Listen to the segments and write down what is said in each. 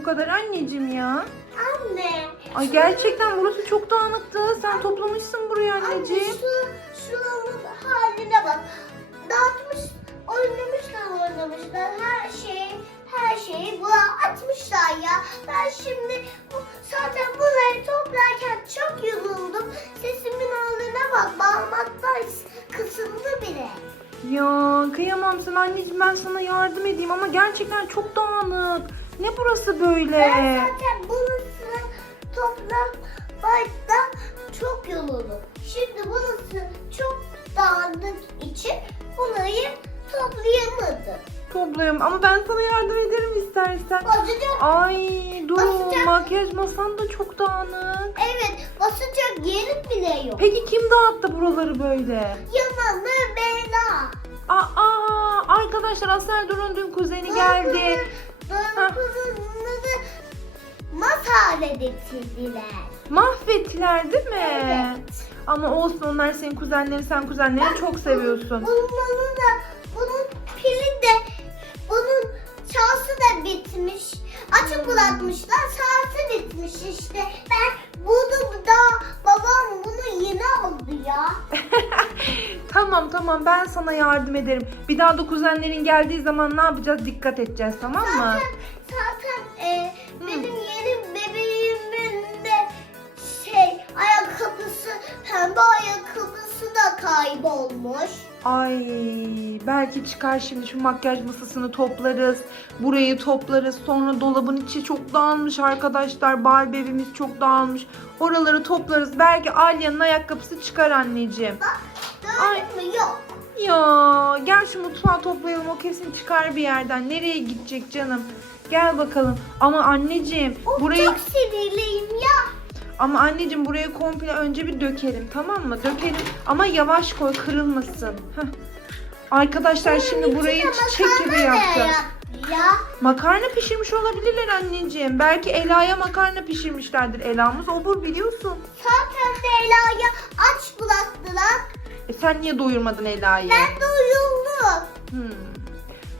Bu kadar anneciğim ya? Anne. Ay gerçekten burası çok dağınıktı. Sen toplamışsın burayı Anne anneciğim. şu, Kıyamam sana anneciğim ben sana yardım edeyim ama gerçekten çok dağınık. Ne burası böyle? Ben zaten burasını toplamakta çok yoruldum. Şimdi burası çok dağınık için bunları toplayamadım. Toplayayım ama ben sana yardım ederim istersen. Basacak, Ay dur Basacak. makyaj masan da çok dağınık. evet basacak yerim bile yok. Peki kim dağıttı buraları böyle? Yamanı Bela. Aa arkadaşlar Asel Durun dün kuzeni geldi. Bunları masale getirdiler. Mahvettiler değil mi? Evet. Ama olsun onlar senin kuzenlerin sen kuzenlerini çok seviyorsun. Bunların da bunun pili de bunun şansı da bitmiş. Açık bırakmışlar şansı bitmiş işte. Ben bunu da babam bunu yeni aldı ya. Tamam tamam ben sana yardım ederim. Bir daha da kuzenlerin geldiği zaman ne yapacağız? Dikkat edeceğiz tamam mı? Zaten zaten e, benim yeni bebeğimin de şey ayakkabısı pembe ayakkabısı da kaybolmuş. Ay belki çıkar şimdi şu makyaj masasını toplarız. Burayı toplarız. Sonra dolabın içi çok dağılmış arkadaşlar. Barbie evimiz çok dağılmış. Oraları toplarız. Belki Alya'nın ayakkabısı çıkar anneciğim. Ay. Yok. Ya gel şu mutfağı toplayalım. O kesin çıkar bir yerden. Nereye gidecek canım? Gel bakalım. Ama anneciğim Of, burayı Çok sinirliyim ya. ama anneciğim burayı komple önce bir dökelim tamam mı? Dökelim ama yavaş koy kırılmasın. Heh. Arkadaşlar şimdi burayı çiçek gibi makarna yapacağız. yap Ya. Makarna pişirmiş olabilirler anneciğim. Belki Ela'ya makarna pişirmişlerdir. Ela'mız obur biliyorsun. Zaten Leyla'yı aç bıraktılar. E sen niye doyurmadın Ela'yı? Ben de uyuldum. Hmm.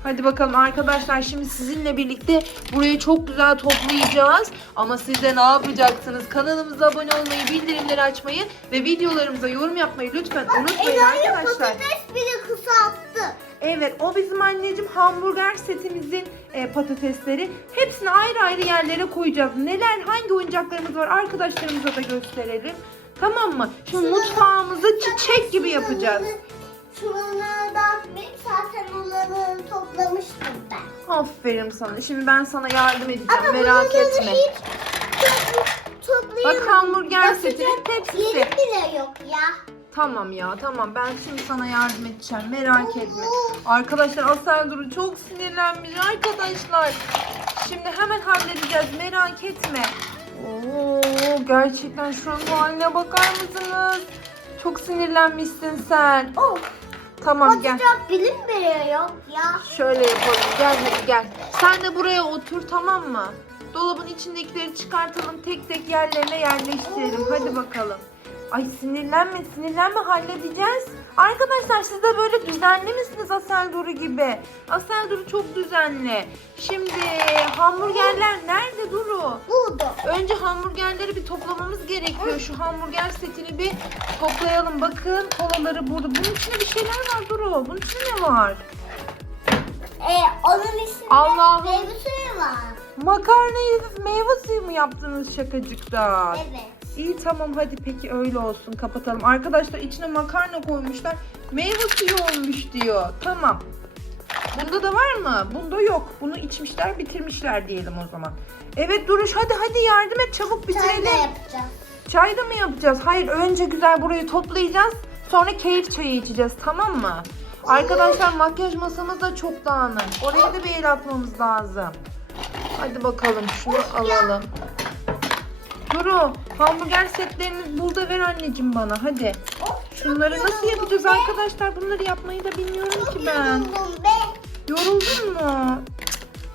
Hadi bakalım arkadaşlar şimdi sizinle birlikte burayı çok güzel toplayacağız. Ama siz de ne yapacaksınız? Kanalımıza abone olmayı, bildirimleri açmayı ve videolarımıza yorum yapmayı lütfen unutmayın Ela'yı arkadaşlar. patates bile kısalttı. Evet o bizim anneciğim hamburger setimizin e, patatesleri. Hepsini ayrı ayrı yerlere koyacağız. Neler hangi oyuncaklarımız var arkadaşlarımıza da gösterelim. Tamam mı? Şimdi Şurada- mutfağımızı çiçek gibi yapacağız. Şuraları dağıtmayıp zaten onları toplamıştım ben. Aferin sana. Şimdi ben sana yardım edeceğim. Merak etme. hiç topla- toplayamadım. Bak hamburger Basacak setinin tepsisi. Bile yok ya. Tamam ya tamam ben şimdi sana yardım edeceğim merak etme. Arkadaşlar Asel Duru çok sinirlenmiş arkadaşlar. Şimdi hemen halledeceğiz merak etme. Oo gerçekten şuranın haline bakar mısınız? Çok sinirlenmişsin sen. Of. Tamam gel. Basacak bilim bile yok ya. Şöyle yapalım gel hadi gel. Sen de buraya otur tamam mı? Dolabın içindekileri çıkartalım tek tek yerlerine yerleştirelim. Hadi bakalım. Ay sinirlenme sinirlenme halledeceğiz. Arkadaşlar siz de böyle düzenli misiniz Asel Duru gibi? Asel Duru çok düzenli. Şimdi hamburgerler nerede Duru? Burada. Önce hamburgerleri bir toplamamız gerekiyor. Şu hamburger setini bir toplayalım. Bakın kolaları burada. Bunun içinde bir şeyler var Duru. Bunun içinde ne var? Ee, onun içinde Allah'ım. meyve suyu var. Makarnayı meyve suyu mu yaptınız şakacıkta? Evet. İyi tamam hadi peki öyle olsun kapatalım. Arkadaşlar içine makarna koymuşlar. Meyve suyu olmuş diyor. Tamam. Bunda da var mı? Bunda yok. Bunu içmişler bitirmişler diyelim o zaman. Evet Duruş hadi hadi yardım et çabuk Çay bitirelim. da yapacağız. Çay da mı yapacağız? Hayır önce güzel burayı toplayacağız. Sonra keyif çayı içeceğiz tamam mı? Arkadaşlar makyaj masamız da çok dağınık. Oraya da bir el atmamız lazım. Hadi bakalım şunu alalım. Duru hamburger setlerini burada ver anneciğim bana hadi. Şunları nasıl yapacağız arkadaşlar? Bunları yapmayı da bilmiyorum ki ben. Yoruldun mu?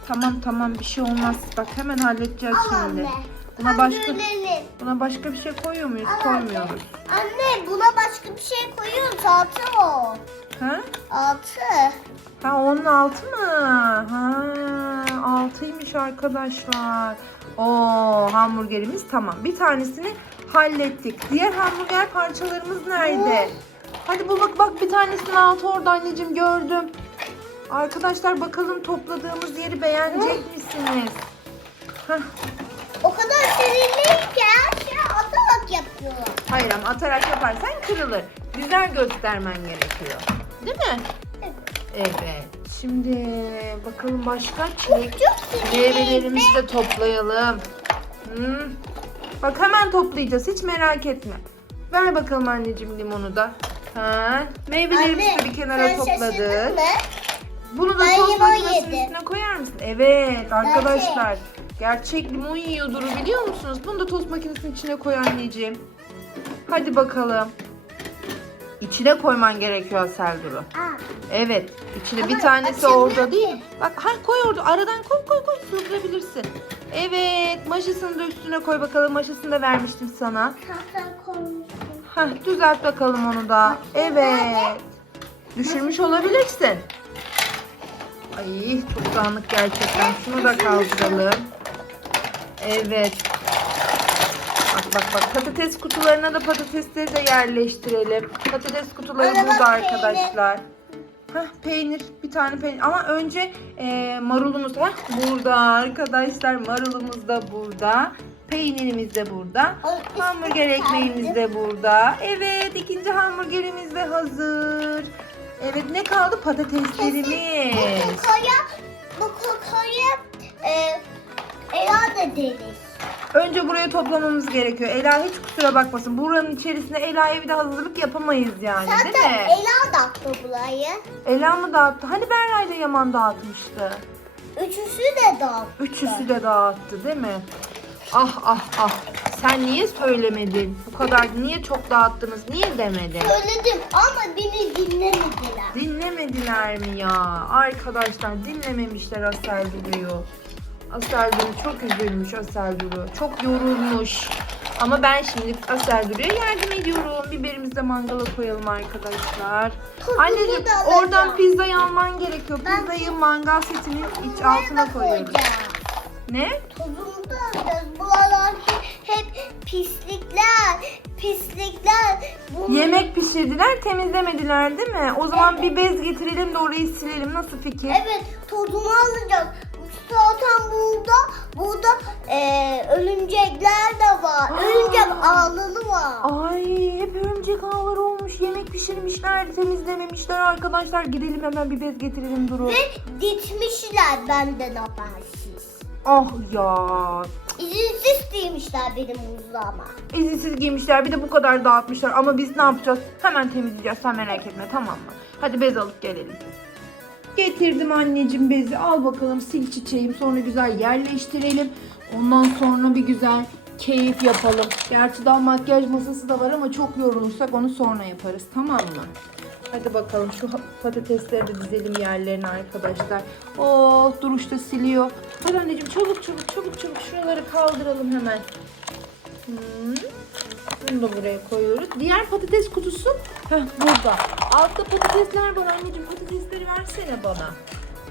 Tamam tamam bir şey olmaz. Bak hemen halledeceğiz Al şimdi. Buna başka buna başka bir şey koyuyor muyuz? Koymuyoruz. Anne buna başka bir şey koyuyoruz. Altı o. Ha? Altı. Ha onun altı mı? Ha altıymış arkadaşlar. O hamburgerimiz tamam. Bir tanesini hallettik. Diğer hamburger parçalarımız nerede? Hadi bul bak bak bir tanesinin altı orada anneciğim gördüm. Arkadaşlar bakalım topladığımız yeri beğenecek misiniz? Heh, O kadar sinirliyim ki her şeyi atarak yapıyorlar. hayır ama atarak yaparsan kırılır. Güzel göstermen gerekiyor. Değil mi? Evet. Şimdi bakalım başka çilek meyvelerimizi de toplayalım. Hmm. Bak hemen toplayacağız hiç merak etme. Ver bakalım anneciğim limonu da. Ha, meyvelerimizi de bir kenara topladık. Bunu da Ben tost makinesinin üstüne koyar mısın? Evet arkadaşlar. Gerçek limon yiyor Duru biliyor musunuz? Bunu da tost makinesinin içine koy anneciğim. Hadi bakalım. İçine koyman gerekiyor Asel Duru. Aa, Evet. içine Ama bir tanesi orada değil ki. mi? Bak ha koy orada. Aradan koy koy koy. Sığdırabilirsin. Evet. Maşasını da üstüne koy bakalım. Maşasını da vermiştim sana. Heh, düzelt bakalım onu da. Evet. Düşürmüş olabilirsin. Ay çok dağınık gerçekten. Şunu da kaldıralım. Evet. Bak bak patates kutularına da patatesleri de yerleştirelim. Patates kutuları Ana bak, burada peynir. arkadaşlar. Heh, peynir bir tane peynir. Ama önce e, marulumuz heh, burada arkadaşlar. Marulumuz da burada. Peynirimiz de burada. Hamburger ekmeğimiz de burada. Evet ikinci hamburgerimiz de hazır. Evet ne kaldı? Patateslerimiz. Bu kokoya, bu kokoya e, Ela da deriz. Önce burayı toplamamız gerekiyor Ela hiç kusura bakmasın buranın içerisinde Ela'ya bir de hazırlık yapamayız yani değil Zaten mi? Ela da attı burayı. Ela mı dağıttı hani Berra ile Yaman dağıtmıştı Üçüsü de dağıttı. Üçüsü de dağıttı değil mi? Ah ah ah. Sen niye söylemedin? Bu kadar niye çok dağıttınız? Niye demedin? Söyledim ama beni dinlemediler. Dinlemediler mi ya? Arkadaşlar dinlememişler Asel Duru'yu. Asel Duru çok üzülmüş Asel Duru. Çok yorulmuş. Ama ben şimdi Asel Duru'ya yardım ediyorum. Biberimizi de mangala koyalım arkadaşlar. Tuzunu Anneciğim da alacağım. oradan pizzayı alman gerekiyor. Ben- Pizzayı mangal setinin iç altına koyuyoruz. koyacağım? Ne? Tuzunu da alacağız. Buralar hep pislikler. Pislikler. Bunu- Yemek pişirdiler, temizlemediler değil mi? O zaman bir bez getirelim de orayı silelim. Nasıl fikir? Evet tozunu alacağız. Zaten burada burada e, örümcekler de var. Aa. Örümcek ağları var. Ay hep örümcek ağları olmuş. Yemek pişirmişler, temizlememişler arkadaşlar. Gidelim hemen bir bez getirelim Duru. Ve ditmişler benden habersiz. Ah ya. İzinsiz giymişler benim buzluğuma. İzinsiz giymişler bir de bu kadar dağıtmışlar. Ama biz ne yapacağız? Hemen temizleyeceğiz. Sen merak etme tamam mı? Hadi bez alıp gelelim. Getirdim anneciğim bezi. Al bakalım sil çiçeğim. Sonra güzel yerleştirelim. Ondan sonra bir güzel keyif yapalım. Gerçi daha makyaj masası da var ama çok yorulursak onu sonra yaparız. Tamam mı? Hadi bakalım şu patatesleri de dizelim yerlerine arkadaşlar. Oh Duruş da siliyor. Hadi anneciğim çabuk çabuk çabuk çabuk şuraları kaldıralım hemen. Hmm. Bunu da buraya koyuyoruz. Diğer patates kutusu heh, burada. Altta patatesler var anneciğim. Patatesleri versene bana.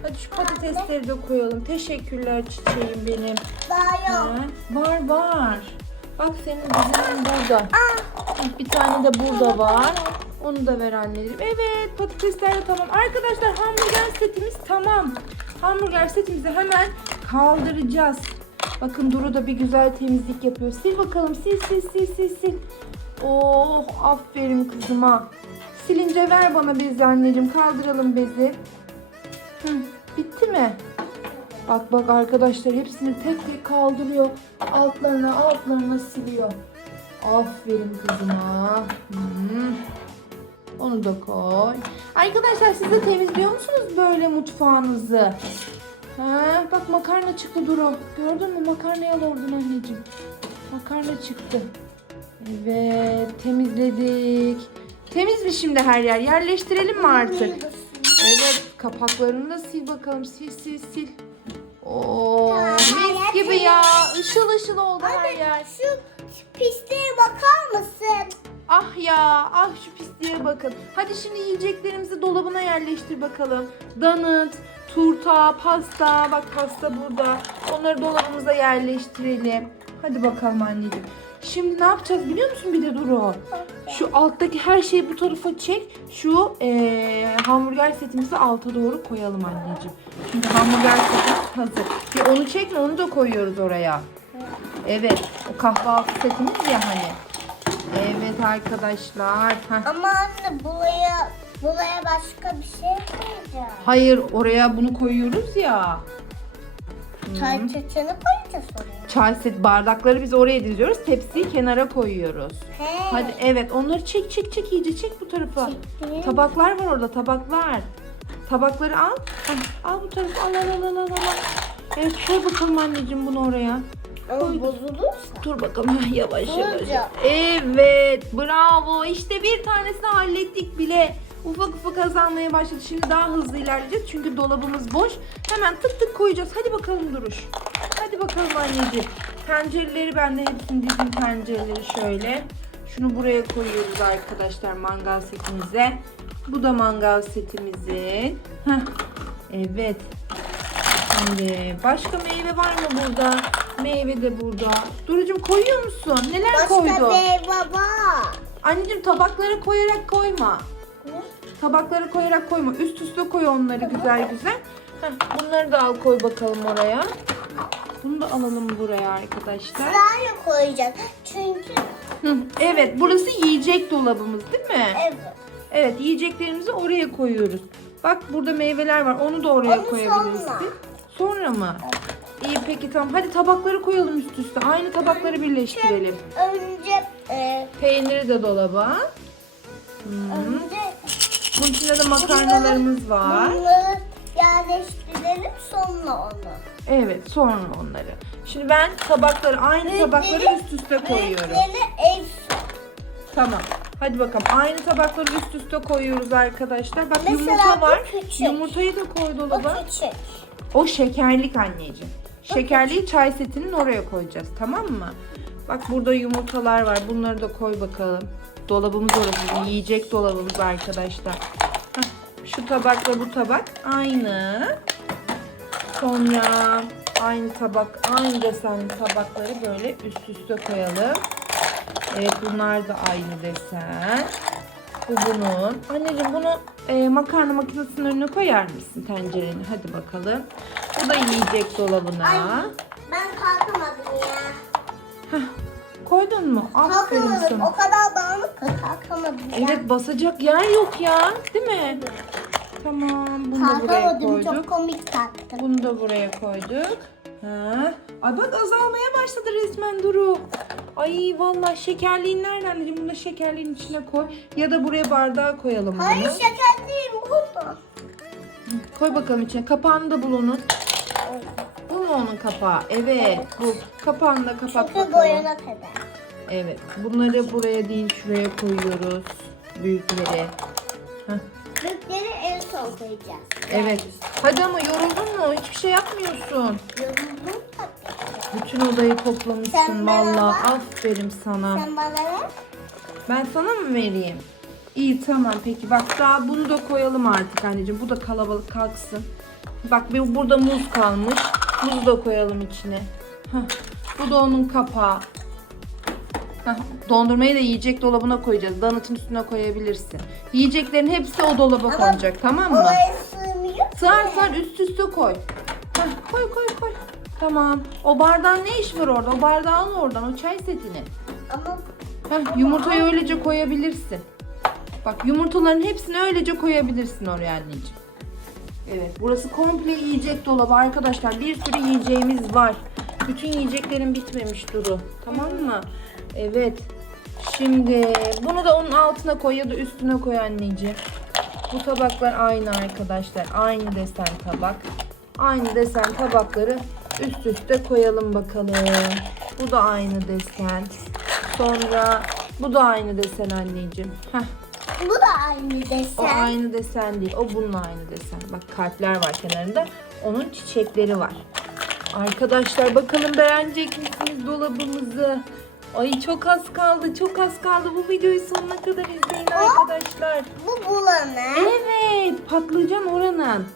Hadi şu patatesleri de koyalım. Teşekkürler çiçeğim benim. Daha yok. Ha, var var. Bak senin dizinin burada. Bir tane de burada var. Onu da ver anneciğim. Evet patatesler de tamam. Arkadaşlar hamburger setimiz tamam. Hamburger setimizi hemen kaldıracağız. Bakın Duru da bir güzel temizlik yapıyor. Sil bakalım sil sil sil sil sil. Oh aferin kızıma. Silince ver bana bezi anneciğim. Kaldıralım bezi. Hı, bitti mi? Bak bak arkadaşlar hepsini tek tek kaldırıyor. Altlarına altlarına siliyor. Aferin kızıma. Hı. Onu da koy. Arkadaşlar siz de temizliyor musunuz böyle mutfağınızı? Ha, bak makarna çıktı Duru. Gördün mü makarnayı al oradan anneciğim. Makarna çıktı. Evet temizledik. Temiz mi şimdi her yer? Yerleştirelim mi artık? Evet kapaklarını da sil bakalım. Sil sil sil. Oo, mis gibi ya. Işıl ışıl oldu her yer. Şu pisliğe bakar mısın? Ah ya, ah şu pisliğe bakın. Hadi şimdi yiyeceklerimizi dolabına yerleştir bakalım. Donut, turta, pasta. Bak pasta burada. Onları dolabımıza yerleştirelim. Hadi bakalım anneciğim. Şimdi ne yapacağız biliyor musun bir de Duru? Şu alttaki her şeyi bu tarafa çek. Şu eee, hamburger setimizi alta doğru koyalım anneciğim. Çünkü hamburger setimiz hazır. Bir onu çekme onu da koyuyoruz oraya. Evet. O kahvaltı setimiz ya hani. Evet arkadaşlar. Heh. Ama anne buraya buraya başka bir şey koyacağım. Hayır oraya bunu koyuyoruz ya. Çay çöçeni koyacağız oraya. Çay set bardakları biz oraya diziyoruz. Tepsiyi kenara koyuyoruz. He. Hadi evet onları çek çek çek iyice çek bu tarafa. Çektim. Tabaklar var orada tabaklar. Tabakları al. Al, al bu tarafa al al al al al. al. Evet koy bakalım anneciğim bunu oraya. Ama bozulursa. Dur bakalım yavaş yavaş. Evet bravo işte bir tanesini hallettik bile. Ufak ufak kazanmaya başladı. Şimdi daha hızlı ilerleyeceğiz. Çünkü dolabımız boş. Hemen tık tık koyacağız. Hadi bakalım Duruş. Hadi bakalım anneciğim. Tencereleri ben de hepsini dizdim tencereleri şöyle. Şunu buraya koyuyoruz arkadaşlar mangal setimize. Bu da mangal setimizin. Heh. Evet. Şimdi başka meyve var mı burada? Meyve de burada. Durucum koyuyor musun? Neler Başka koydun? bir baba. Anneciğim tabaklara koyarak koyma. Tabaklara koyarak koyma. Üst üste koy onları güzel güzel. Heh, bunları da al koy bakalım oraya. Bunu da alalım buraya arkadaşlar. Sırayla koyacağız. Çünkü Hı, evet burası yiyecek dolabımız değil mi? evet. Evet yiyeceklerimizi oraya koyuyoruz. Bak burada meyveler var. Onu da oraya Onu koyabilirsin. sonra. Sonra mı? İyi peki tamam. Hadi tabakları koyalım üst üste. Aynı tabakları birleştirelim. Önce e, Peyniri de dolaba. Hı. önce Bunun içinde de makarnalarımız var. bunları yerleştirelim sonra onu. Evet sonra onları. Şimdi ben tabakları aynı tabakları üst üste koyuyorum. Büyükleri ev su. Tamam. Hadi bakalım. Aynı tabakları üst üste koyuyoruz arkadaşlar. Bak Mesela yumurta bu var. küçük. Yumurtayı da koy O dolaba. küçük. O şekerlik anneciğim. Şekerliği çay setinin oraya koyacağız. Tamam mı? Bak burada yumurtalar var. Bunları da koy bakalım. Dolabımız orası. Yiyecek dolabımız arkadaşlar. Şu tabakla bu tabak aynı. Sonra aynı tabak, aynı desenli tabakları böyle üst üste koyalım. Evet bunlar da aynı desen. Bu bunun. Anneciğim bunu e, makarna makinesinin önüne koyar mısın tencereni? Hadi bakalım. Bu da yiyecek dolabına. Ay ben kalkamadım ya. Heh, koydun mu? Aferin Kalkamadım. sana. O kadar dağınık ki kalkamadım ya. Evet basacak yer yok ya. Değil mi? Tamam bunu da buraya Kalkamadım. Çok koyduk. komik kalktım. Bunu da buraya koyduk. Ha. Ay bak azalmaya başladı resmen Duru. Ay vallahi şekerliğin nereden anneciğim? Bunu da şekerliğin içine koy. Ya da buraya bardağa koyalım bunu. Hayır şeker değil burada. Koy bakalım içine. Kapağını da bul onun. Bu mu onun kapağı? Evet bu. Kapağını da kapat Çünkü bakalım. boyuna kadar. Evet. Bunları buraya değil şuraya koyuyoruz. Büyükleri. Heh. Büyükleri en son koyacağız. Evet. Hadi ama yoruldun mu? Hiçbir şey yapmıyorsun. Yoruldum tabii. Bütün odayı toplamışsın Sen bana vallahi. bak. Aferin sana. Sen bana ver. Ben sana mı vereyim? İyi tamam peki. Bak daha bunu da koyalım artık anneciğim. Bu da kalabalık kalksın. Bak bir burada muz kalmış. Muzu da koyalım içine. Heh. Bu da onun kapağı. Heh. Dondurmayı da yiyecek dolabına koyacağız. Donut'un üstüne koyabilirsin. Yiyeceklerin hepsi o dolaba Ama konacak tamam mı? Sığar sığar üst üste koy. Heh, koy koy koy. Tamam. O bardağın ne iş var orada? O bardağın oradan. O çay setini. Ama Heh, yumurtayı öylece koyabilirsin. Bak yumurtaların hepsini öylece koyabilirsin oraya anneciğim. Evet burası komple yiyecek dolabı arkadaşlar. Bir sürü yiyeceğimiz var. Bütün yiyeceklerin bitmemiş Duru. Tamam mı? Evet. Şimdi bunu da onun altına koy ya da üstüne koy anneciğim. Bu tabaklar aynı arkadaşlar. Aynı desen tabak. Aynı desen tabakları üst üste koyalım bakalım. Bu da aynı desen. Sonra bu da aynı desen anneciğim. Heh, bu da aynı o desen. aynı desen değil. O bunun aynı desen. Bak kalpler var kenarında. Onun çiçekleri var. Arkadaşlar bakalım beğenecek misiniz dolabımızı? Ay çok az kaldı, çok az kaldı. Bu videoyu sonuna kadar izleyin arkadaşlar. Bu bulanı. Evet, patlıcan oranın.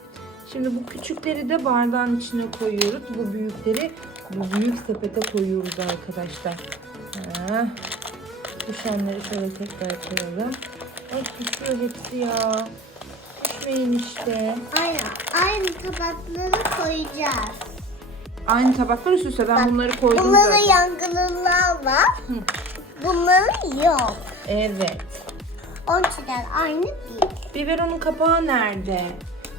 Şimdi bu küçükleri de bardağın içine koyuyoruz. Bu büyükleri bu büyük sepete koyuyoruz arkadaşlar. Ha. Düşenleri şöyle tekrar koyalım. Ay düşüyor hepsi ya. Düşmeyin işte. Aynen. Aynı tabakları koyacağız. Aynı tabaklar üst üste. Ben Bak, bunları koydum Bunların zaten. yangınlar var. Hı. Bunların yok. Evet. Onun için aynı değil. Biberonun kapağı nerede?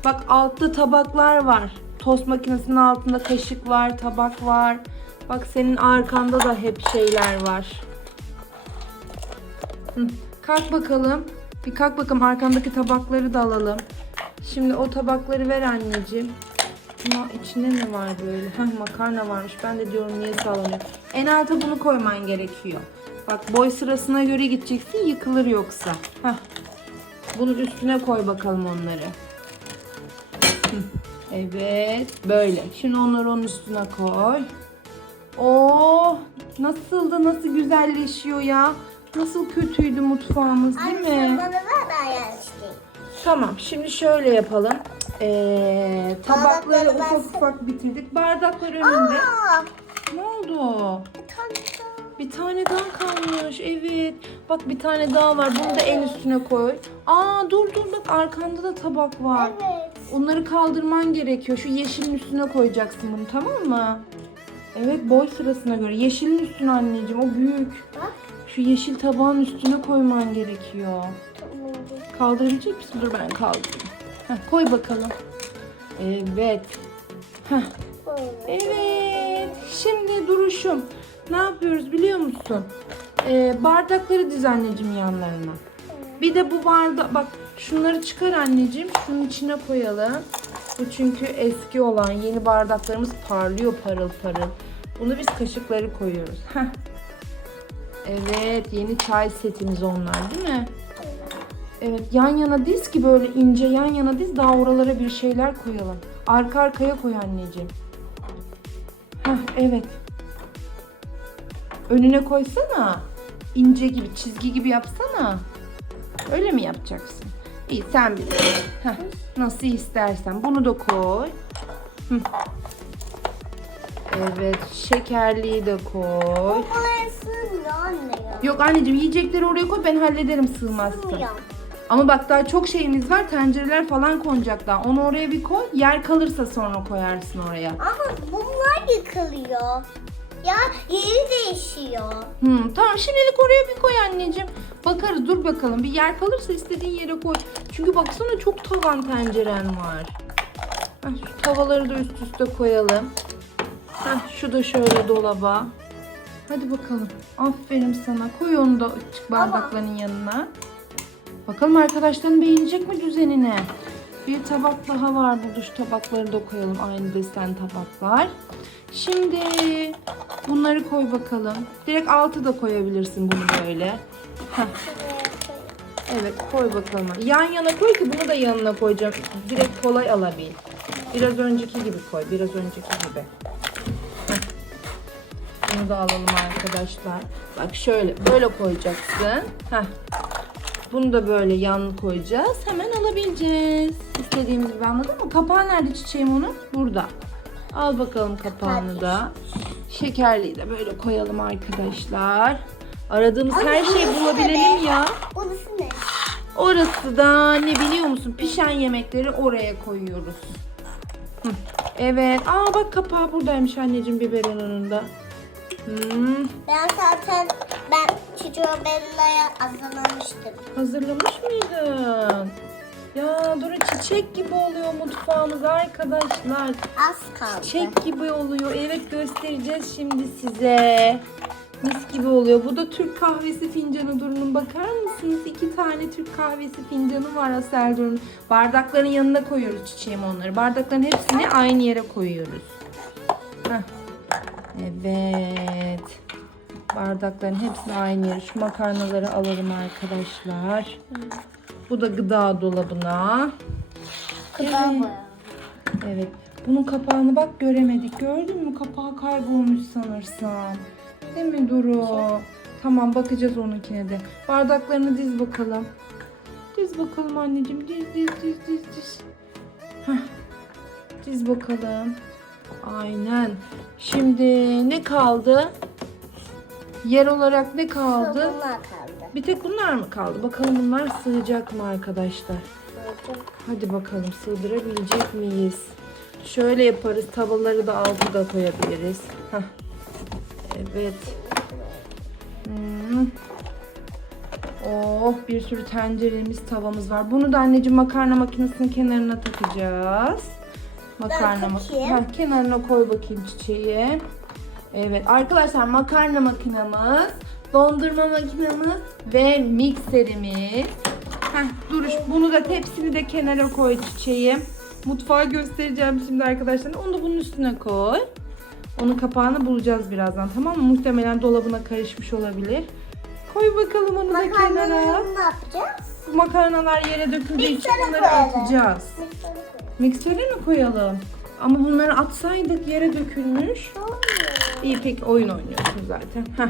Bak altta tabaklar var. Tost makinesinin altında kaşık var, tabak var. Bak senin arkanda da hep şeyler var. Hı, Kalk bakalım. Bir kalk bakalım arkandaki tabakları da alalım. Şimdi o tabakları ver anneciğim. Ama içinde ne var böyle? Heh makarna varmış. Ben de diyorum niye sallanıyor. En alta bunu koyman gerekiyor. Bak boy sırasına göre gideceksin yıkılır yoksa. Heh. Bunun üstüne koy bakalım onları. Evet, böyle. Şimdi onları onun üstüne koy. Oo, nasıldı, nasıl güzelleşiyor ya. Nasıl kötüydü mutfağımız değil Anne sen mi? bana ver ben yanlıştayım. Tamam, şimdi şöyle yapalım. Ee, tabakları Bardakları ufak versene. ufak bitirdik. Bardaklar önünde. Aa, Ne oldu? bir tane daha. Bir tane daha kalmış. Evet. Bak bir tane daha var. Bunu da en üstüne koy. Aa dur dur bak arkanda da tabak var. Evet. Onları kaldırman gerekiyor. Şu yeşilin üstüne koyacaksın bunu tamam mı? Evet boy sırasına göre. Yeşilin üstüne anneciğim o büyük. Bak. Şu yeşil tabağın üstüne koyman gerekiyor. Kaldırabilecek misin? Dur ben kaldırayım. Heh, koy bakalım. Evet. Heh, evet. Şimdi duruşum. Ne yapıyoruz biliyor musun? Ee, bardakları diz anneciğim yanlarına. Bir de bu bardak bak şunları çıkar anneciğim. Şunun içine koyalım. Bu çünkü eski olan yeni bardaklarımız parlıyor parıl parıl. Bunu biz kaşıkları koyuyoruz. Heh. Evet yeni çay setimiz onlar değil mi? Evet yan yana diz ki böyle ince yan yana diz daha oralara bir şeyler koyalım. Arka arkaya koy anneciğim. Heh, evet. Önüne koysana. İnce gibi çizgi gibi yapsana. Öyle mi yapacaksın? İyi sen. Heh, nasıl istersen. Bunu da koy. Hı. Evet şekerliği de koy. Buraya sığmıyor anne ya. Yok anneciğim yiyecekleri oraya koy ben hallederim sığmazsa. Sığmıyor. Ama bak daha çok şeyimiz var. Tencereler falan konacak daha. Onu oraya bir koy. Yer kalırsa sonra koyarsın oraya. Ama bunlar yıkılıyor. Ya yeri değişiyor. Hmm, tamam şimdilik oraya bir koy anneciğim. Bakarız dur bakalım. Bir yer kalırsa istediğin yere koy. Çünkü baksana çok tavan tenceren var. Heh, şu tavaları da üst üste koyalım. Heh, şu da şöyle dolaba. Hadi bakalım. Aferin sana. Koy onu da açık bardakların yanına. Bakalım arkadaşların beğenecek mi düzenini? Bir tabak daha var burada. Şu tabakları da koyalım. Aynı desen tabaklar. Şimdi bunları koy bakalım. Direkt altı da koyabilirsin bunu böyle. Heh, evet koy bakalım. Yan yana koy ki bunu da yanına koyacağım. Direkt kolay alabil. Biraz önceki gibi koy. Biraz önceki gibi. Bunu da alalım arkadaşlar. Bak şöyle böyle koyacaksın. Heh. Bunu da böyle yan koyacağız. Hemen alabileceğiz. İstediğimiz gibi anladın mı? Kapağı nerede çiçeğim onun? Burada. Al bakalım kapağını da. Şekerliği de böyle koyalım arkadaşlar. Aradığımız her şeyi bulabilelim ya. Burası ne? Orası da ne biliyor musun? Pişen yemekleri oraya koyuyoruz. Hı. Evet. Aa bak kapağı buradaymış anneciğim biberonun da. Hmm. Ben zaten ben Bella'ya hazırlamıştım. Hazırlamış mıydın? Ya Duru çiçek gibi oluyor mutfağımız arkadaşlar. Az kaldı. Çiçek gibi oluyor. Evet göstereceğiz şimdi size. Mis gibi oluyor. Bu da Türk kahvesi fincanı Duru'nun. Bakar mısınız? İki tane Türk kahvesi fincanı var Asel Duru'nun. Bardakların yanına koyuyoruz çiçeğim onları. Bardakların hepsini aynı yere koyuyoruz. Heh. Evet. Bardakların hepsini aynı yere. Şu makarnaları alalım arkadaşlar. Bu da gıda dolabına. Kıda Evet. Evet. Bunun kapağını bak göremedik. Gördün mü? Kapağı kaybolmuş sanırsam. Değil mi Duru? Tamam bakacağız onunkine de. Bardaklarını diz bakalım. Diz bakalım anneciğim. Diz diz diz diz diz. Heh. Diz bakalım. Aynen. Şimdi ne kaldı? Yer olarak ne kaldı? Bunlar kaldı. Bir tek bunlar mı kaldı? Bakalım bunlar sığacak mı arkadaşlar? Hadi bakalım sığdırabilecek miyiz? Şöyle yaparız. Tavaları da altı da koyabiliriz. Heh. Evet. Hmm. Oh bir sürü tenceremiz tavamız var. Bunu da anneciğim makarna makinesinin kenarına takacağız. Makarna takayım. makinesi. Kenarına koy bakayım çiçeği. Evet arkadaşlar makarna makinamız, dondurma makinamız ve mikserimiz. Heh, duruş bunu da tepsini de kenara koy çiçeği. Mutfağı göstereceğim şimdi arkadaşlar. Onu da bunun üstüne koy. Onun kapağını bulacağız birazdan tamam mı? Muhtemelen dolabına karışmış olabilir. Koy bakalım onu da kenara. Ne yapacağız? Bu makarnalar yere döküldüğü için Miksere bunları koyalım. atacağız. Miksere koyalım. Miksere mi koyalım? Ama bunları atsaydık yere dökülmüş. İyi pek oyun oynuyorsun zaten. Heh.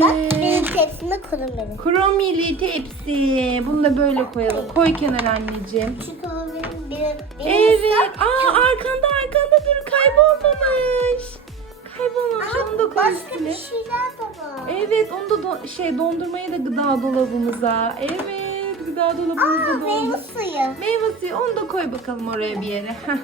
Bak benim Evet. tepsime koyun benim. Kromili tepsi. Bunu da böyle koyalım. Koy kenara anneciğim. Çünkü o benim, benim, benim Evet. Aa arkanda arkanda dur kaybolmamış. Kaybolmamış. Aa, Onu da koy başka üstüne. bir şeyler de var. Evet onu da do- şey dondurmayı da gıda dolabımıza. Evet gıda dolabımıza Aa, meyve dondur. suyu. Meyve suyu onu da koy bakalım oraya bir yere. Heh.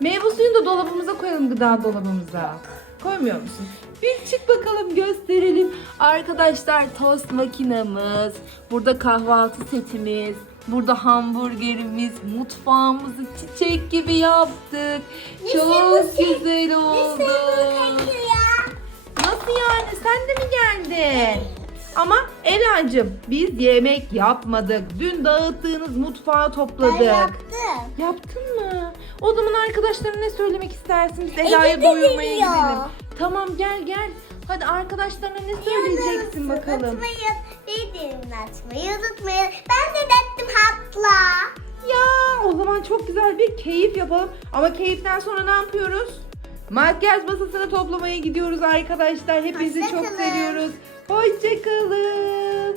Meyve suyunu da dolabımıza koyalım gıda dolabımıza. Koymuyor musun? Bir çık bakalım gösterelim. Arkadaşlar tost makinamız, burada kahvaltı setimiz, burada hamburgerimiz, mutfağımızı çiçek gibi yaptık. Çok güzel oldu. Nasıl yani? Sen de mi geldin? Ama Ela'cığım biz yemek yapmadık. Dün dağıttığınız mutfağı topladık. Ben yaptım. Yaptın mı? O zaman arkadaşlara ne söylemek istersin? Biz Ela'yı doyurmaya gidelim. Tamam gel gel. Hadi arkadaşlarına ne söyleyeceksin bakalım. Unutmayın. Bildirimini açmayı unutmayın. Ben de dettim hatla. Ya o zaman çok güzel bir keyif yapalım. Ama keyiften sonra ne yapıyoruz? Makyaj masasını toplamaya gidiyoruz arkadaşlar. Hepinizi Hoşça çok kalın. seviyoruz. Hoşçakalın.